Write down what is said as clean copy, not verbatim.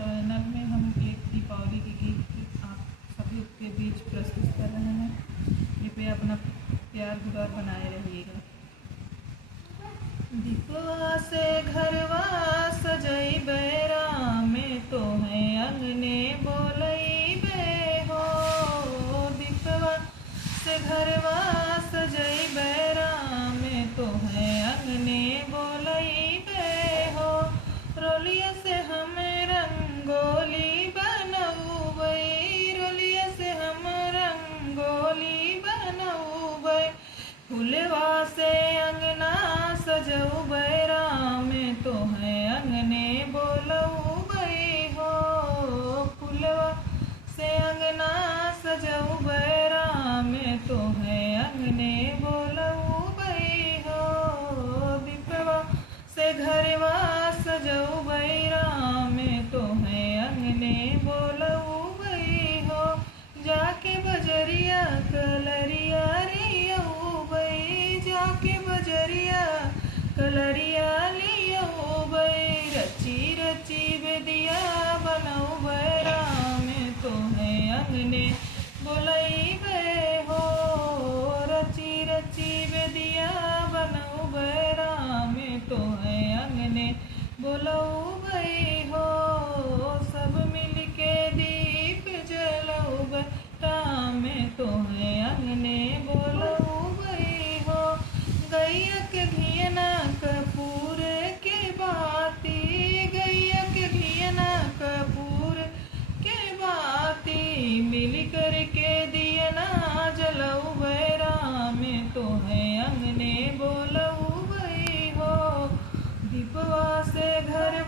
Channel में हम एक दीपावली के गीत आप सभी के बीच प्रस्तुत कर रहे हैं। कृपया अपना प्यार दुलार बनाए रहिएगा। दीपवा से घरवा सजैबे रामे तो है अंगने बोलैबे हो। दीपवा से घरवा सजैबे रामे तो है अंगने बोलैबे हो। रोलिया से हम रंगोली बनौबै, रोलिया से हम रंगोली बनौबै। फुलवा से अंगना सजौबै रामे तो है अंगने बोलौबै हो। फुलवा से अंगना सजौबै रामे तो है अंगने बोलौबै हो। दीपवा से घरवा सजौबै रामे तो है अंगने बोलौबै हो। जाके बजरिया कलरिया रियौबै, जाके बजरिया कलरिया लियौबै। रची रची बेदिया बनौबै रामे तो है अंगने बोलैबे हो। रची रची बेदिया बनौबै रामे तो है अंगने बोलौबै हो। सब मिलके दीप जलौबै रामे तो है अंगने बोलौबै हो। गैया के घियना कपूर के बाती, गैया के घियना कपूर के बाती। मिल कर के दियना जलौबै रामे तो है अंगने बोलौबै हो। दीपवा से घर